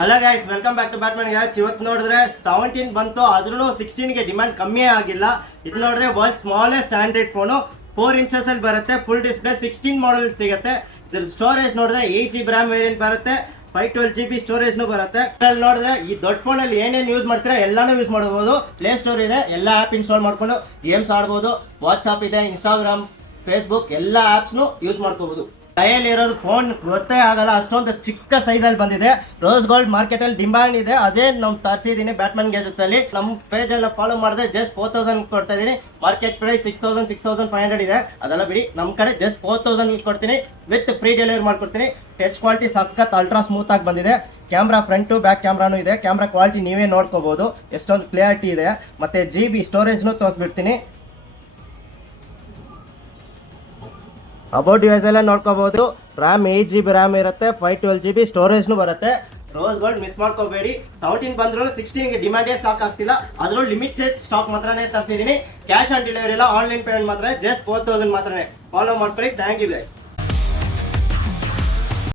Hello guys, welcome back to Batman guys. ಇವತ್ತು ನೋಡಿದ್ರೆ 17 ಬಂತು, ಆದ್ರೂ 16ಗೆ ಡಿಮ್ಯಾಂಡ್ ಕಮ್ಮಿ ಆಗಿಲ್ಲ. ಇದು ನೋಡಿದ್ರೆ world smallest Android phone 4 inches ಅಲ್ಲಿ ಬರುತ್ತೆ, ಫುಲ್ ಡಿಸ್ಪ್ಲೇ 16 ಮಾಡಲ್ ಸಿಗುತ್ತೆ. ಇದ್ರ ಸ್ಟೋರೇಜ್ ನೋಡಿದ್ರೆ 8 GB ರ್ಯಾಮ್ ವೇರಿಯಂಟ್ ಬರುತ್ತೆ, 512 GB ಸ್ಟೋರೇಜ್ ಬರುತ್ತೆ. ಅಲ್ಲಿ ನೋಡಿದ್ರೆ ಈ ದೊಡ್ಡ ಫೋನ್ ಅಲ್ಲಿ ಏನೇನು ಯೂಸ್ ಮಾಡ್ತೀರಾ ಎಲ್ಲಾನು ಯೂಸ್ ಮಾಡಬಹುದು. ಪ್ಲೇ ಸ್ಟೋರ್ ಇದೆ, ಎಲ್ಲ ಆ್ಯಪ್ ಇನ್ಸ್ಟಾಲ್ ಮಾಡ್ಕೊಂಡು ಗೇಮ್ಸ್ ಆಡ್ಬೋದು. ವಾಟ್ಸ್ಆಪ್ ಇದೆ, ಇನ್ಸ್ಟಾಗ್ರಾಮ್, ಫೇಸ್ಬುಕ್ ಎಲ್ಲ ಆ್ಯಪ್ಸ್ನು ಯೂಸ್ ಮಾಡ್ಕೋಬಹುದು. ಕೈಯಲ್ಲಿ ಇರೋದು ಫೋನ್ ಗೊತ್ತೇ ಆಗಲ್ಲ, ಅಷ್ಟೊಂದು ಚಿಕ್ಕ ಸೈಜಲ್ಲಿ ಬಂದಿದೆ. ರೋಸ್ ಗೋಲ್ಡ್ ಮಾರ್ಕೆಟ್ ಅಲ್ಲಿ ಡಿಮ್ಯಾಂಡ್ ಇದೆ, ಅದೇ ನಾವು ತರಿಸಿದ್ದೀನಿ ಬ್ಯಾಟ್ಮನ್ ಗ್ಯಾಜೆಟ್ಸ್ ಅಲ್ಲಿ. ನಮ್ಮ ಪೇಜ್ ಎಲ್ಲ ಫಾಲೋ ಮಾಡಿದ್ರೆ ಜಸ್ಟ್ 4000 ಕೊಡ್ತಾ ಇದೀನಿ. ಮಾರ್ಕೆಟ್ ಪ್ರೈಸ್ 6500 ಇದೆ. ಅದೆಲ್ಲ ಬಿಡಿ, ನಮ್ಮ ಕಡೆ ಜಸ್ಟ್ 4000 ಕೊಡ್ತೀನಿ, ವಿತ್ ಫ್ರೀ ಡೆಲಿವರಿ ಮಾಡ್ಕೊಡ್ತೀನಿ. ಟಚ್ ಕ್ವಾಲಿಟಿ ಸಖತ್ ಅಲ್ಟ್ರಾ ಸ್ಮೂತ್ ಆಗಿ ಬಂದಿದೆ. ಕ್ಯಾಮ್ರಾ ಫ್ರಂಟು ಬ್ಯಾಕ್ ಕ್ಯಾಮ್ರಾನು ಇದೆ. ಕ್ಯಾಮ್ರಾ ಕ್ವಾಲಿಟಿ ನೀವೇ ನೋಡ್ಕೋಬಹುದು, ಎಷ್ಟೊಂದು ಕ್ಲಿಯರಿಟಿ ಇದೆ. ಮತ್ತೆ GB ಸ್ಟೋರೇಜ್ನು ತೋರಿಸ್ಬಿಡ್ತೀನಿ. ಅಬೌಟ್ ಡಿವೈಸ್ ಎಲ್ಲ ನೋಡ್ಕೋಬಹುದು. ರ್ಯಾಮ್ 8 GB ರ್ಯಾಮ್ ಇರುತ್ತೆ, 512 GB ಸ್ಟೋರೇಜ್ನು ಬರುತ್ತೆ. ರೋಸ್ ಗೋಲ್ಡ್ ಮಿಸ್ ಮಾಡ್ಕೋಬೇಡಿ. 17 ಬಂದ್ರು 16ಗೆ ಡಿಮ್ಯಾಂಡೇ ಸಾಕಾಗ್ತಿಲ್ಲ, ಅದ್ರೂ ಲಿಮಿಟೆಡ್ ಸ್ಟಾಕ್ ಮಾತ್ರನೇ ತರ್ತಿದ್ದೀನಿ. ಕ್ಯಾಶ್ ಆನ್ ಡೆಲಿವರಿ ಇಲ್ಲ, ಆನ್ಲೈನ್ ಪೇಮೆಂಟ್ ಮಾತ್ರ, ಜಸ್ಟ್ 4000 ಮಾತ್ರನೇ. ಫಾಲೋ ಮಾಡ್ಕೊಳ್ಳಿ. Thank you guys.